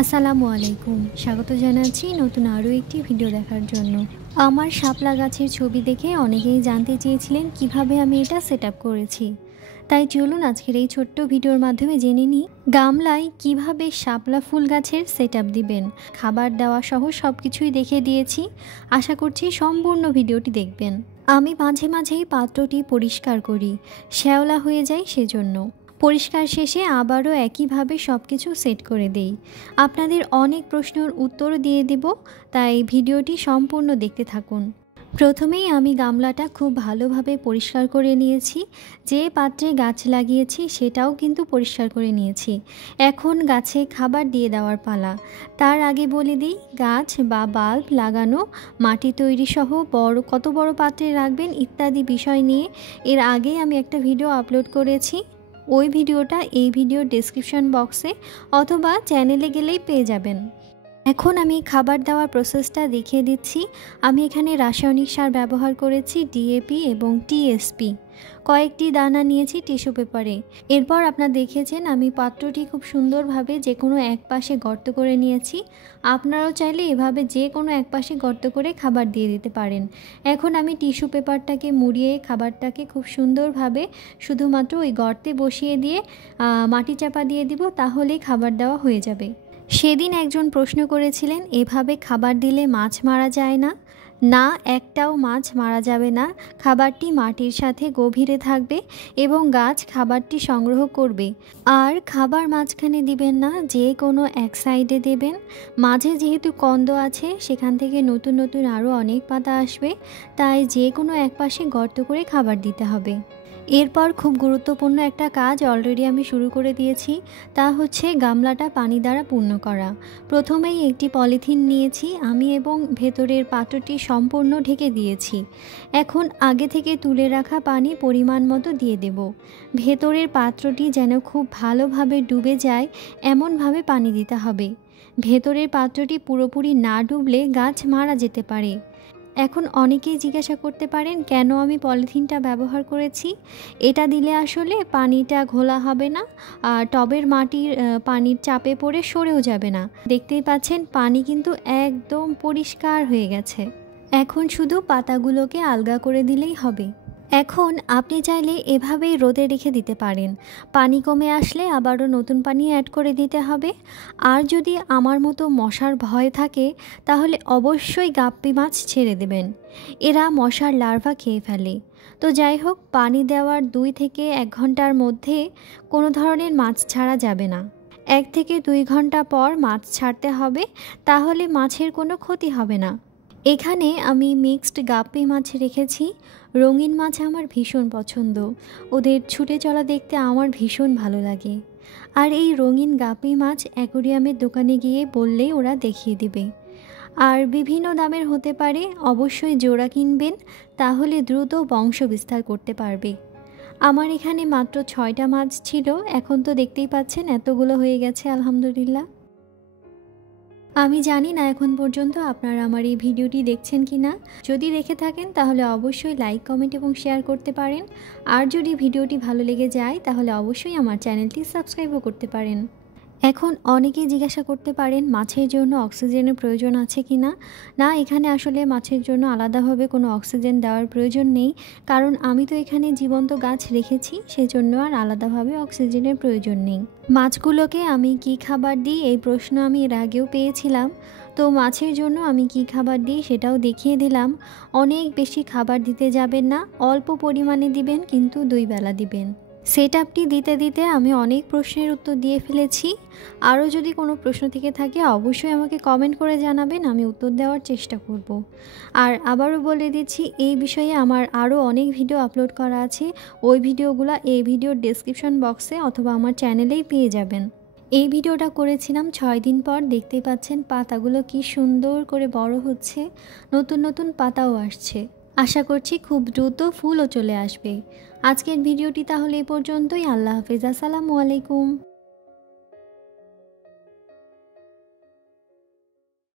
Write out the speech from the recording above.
আসসালামু আলাইকুম। স্বাগত জানাচ্ছি নতুন আরও একটি ভিডিও দেখার জন্য। আমার শাপলা গাছের ছবি দেখে অনেকেই জানতে চেয়েছিলেন কিভাবে আমি এটা সেটআপ করেছি। তাই চলুন আজকের এই ছোট্ট ভিডিওর মাধ্যমে জেনে নিই গামলায় কিভাবে শাপলা ফুল গাছের সেটআপ দিবেন। খাবার দেওয়া সহ সব কিছুই দেখিয়ে দিয়েছি। আশা করছি সম্পূর্ণ ভিডিওটি দেখবেন। আমি মাঝে মাঝেই পাত্রটি পরিষ্কার করি, শ্যাওলা হয়ে যায় সেজন্য। পরিষ্কার শেষে আবারও একইভাবে সব কিছু সেট করে দেই। আপনাদের অনেক প্রশ্নের উত্তর দিয়ে দেব, তাই ভিডিওটি সম্পূর্ণ দেখতে থাকুন। প্রথমেই আমি গামলাটা খুব ভালোভাবে পরিষ্কার করে নিয়েছি। যে পাত্রে গাছ লাগিয়েছি সেটাও কিন্তু পরিষ্কার করে নিয়েছি। এখন গাছে খাবার দিয়ে দেওয়ার পালা। তার আগে বলে দিই, গাছ বা বাল্ব লাগানো, মাটি তৈরি সহ কত বড় পাত্রে রাখবেন ইত্যাদি বিষয় নিয়ে এর আগেই আমি একটা ভিডিও আপলোড করেছি। ওই ভিডিওটা এই ভিডিওর ডেসক্রিপশন বক্সে অথবা চ্যানেলে গেলেই পেয়ে যাবেন। এখন আমি খাবার দেওয়ার প্রসেসটা দেখিয়ে দিচ্ছি। আমি এখানে রাসায়নিক সার ব্যবহার করেছি, ডিএপি এবং টিএসপি। কয়েকটি দানা নিয়েছি টিস্যু পেপারে। এরপর আপনারা দেখেছেন আমি পাত্রটি খুব সুন্দরভাবে যে কোনো এক পাশে গর্ত করে নিয়েছি। আপনারাও চাইলে এভাবে যে কোনো এক পাশে গর্ত করে খাবার দিয়ে দিতে পারেন। এখন আমি টিস্যু পেপারটাকে মুড়িয়ে খাবারটাকে খুব সুন্দরভাবে শুধুমাত্র ওই গর্তে বসিয়ে দিয়ে মাটি চাপা দিয়ে দিব, তাহলেই খাবার দেওয়া হয়ে যাবে। সেদিন একজন প্রশ্ন করেছিলেন, এভাবে খাবার দিলে মাছ মারা যায় না? না, একটাও মাছ মারা যাবে না। খাবারটি মাটির সাথে গভীরে থাকবে এবং গাছ খাবারটি সংগ্রহ করবে। আর খাবার মাঝখানে দিবেন না, যে কোনো এক সাইডে দেবেন। মাঝে যেহেতু কন্দ আছে, সেখান থেকে নতুন নতুন আরও অনেক পাতা আসবে, তাই যে কোনো এক পাশে গর্ত করে খাবার দিতে হবে। এরপর খুব গুরুত্বপূর্ণ একটা কাজ অলরেডি আমি শুরু করে দিয়েছি, তা হচ্ছে গামলাটা পানি দ্বারা পূর্ণ করা। প্রথমেই একটি পলিথিন নিয়েছি আমি এবং ভেতরের পাত্রটি সম্পূর্ণ ঢেকে দিয়েছি। এখন আগে থেকে তুলে রাখা পানি পরিমাণ মতো দিয়ে দেব। ভেতরের পাত্রটি যেন খুব ভালোভাবে ডুবে যায় এমনভাবে পানি দিতে হবে। ভেতরের পাত্রটি পুরোপুরি না ডুবলে গাছ মারা যেতে পারে। এখন অনেকেই জিজ্ঞাসা করতে পারেন কেন আমি পলিথিনটা ব্যবহার করেছি। এটা দিলে আসলে পানিটা ঘোলা হবে না, আর টবের মাটির পানির চাপে পড়ে সরেও যাবে না। দেখতেই পাচ্ছেন পানি কিন্তু একদম পরিষ্কার হয়ে গেছে। এখন শুধু পাতাগুলোকে আলগা করে দিলেই হবে। এখন আপনি চাইলে এভাবেই রোদে রেখে দিতে পারেন। পানি কমে আসলে আবারও নতুন পানি অ্যাড করে দিতে হবে। আর যদি আমার মতো মশার ভয় থাকে তাহলে অবশ্যই গাপ্পি মাছ ছেড়ে দেবেন। এরা মশার লার্ভা খেয়ে ফেলে। তো যাই হোক, পানি দেওয়ার 2 থেকে 1 ঘন্টার মধ্যে কোনো ধরনের মাছ ছাড়া যাবে না। 1 থেকে 2 ঘন্টা পর মাছ ছাড়তে হবে, তাহলে মাছের কোনো ক্ষতি হবে না। এখানে আমি মিক্সড গাপ্পি মাছ রেখেছি। রঙিন মাছ আমার ভীষণ পছন্দ, ওদের ছুটে চলা দেখতে আমার ভীষণ ভালো লাগে। আর এই রঙিন গাপ্পি মাছ অ্যাকোরিয়ামের দোকানে গিয়ে বললেই ওরা দেখিয়ে দিবে। আর বিভিন্ন দামের হতে পারে, অবশ্যই জোড়া কিনবেন, তাহলে দ্রুত বংশ বিস্তার করতে পারবে। আমার এখানে মাত্র 6টা মাছ ছিল, এখন তো দেখতেই পাচ্ছেন এতগুলো হয়ে গেছে আলহামদুলিল্লাহ। আমি জানি না এখন পর্যন্ত আপনারা আমার এই ভিডিওটি দেখছেন কি না। যদি দেখে থাকেন তাহলে অবশ্যই লাইক, কমেন্ট এবং শেয়ার করতে পারেন। আর যদি ভিডিওটি ভালো লেগে যায় তাহলে অবশ্যই আমার চ্যানেলটি সাবস্ক্রাইবও করতে পারেন। এখন অনেকেই জিজ্ঞাসা করতে পারেন মাছের জন্য অক্সিজেনের প্রয়োজন আছে কি না। না, এখানে আসলে মাছের জন্য আলাদাভাবে কোনো অক্সিজেন দেওয়ার প্রয়োজন নেই, কারণ আমি তো এখানে জীবন্ত গাছ রেখেছি, সেজন্য আর আলাদাভাবে অক্সিজেনের প্রয়োজন নেই। মাছগুলোকে আমি কি খাবার দিই এই প্রশ্ন আমি এর আগেও পেয়েছিলাম। তো মাছের জন্য আমি কি খাবার দিই সেটাও দেখিয়ে দিলাম। অনেক বেশি খাবার দিতে যাবেন না, অল্প পরিমাণে দিবেন, কিন্তু 2 বেলা দিবেন। সেটআপটি দিতে দিতে আমি অনেক প্রশ্নের উত্তর দিয়ে ফেলেছি। আরও যদি কোনো প্রশ্ন থেকে থাকে অবশ্যই আমাকে কমেন্ট করে জানাবেন, আমি উত্তর দেওয়ার চেষ্টা করব। আর আবারও বলে দিচ্ছি, এই বিষয়ে আমার আরও অনেক ভিডিও আপলোড করা আছে। ওই ভিডিওগুলো এই ভিডিওর ডেসক্রিপশন বক্সে অথবা আমার চ্যানেলেই পেয়ে যাবেন। এই ভিডিওটা করেছিলাম 6 দিন পর। দেখতেই পাচ্ছেন পাতাগুলো কি সুন্দর করে বড় হচ্ছে, নতুন নতুন পাতাও আসছে। আশা করছি খুব দ্রুত ফুলও চলে আসবে। আজকের ভিডিওটি তাহলে এই পর্যন্তই। আল্লাহ হাফেজ, আসসালামু আলাইকুম।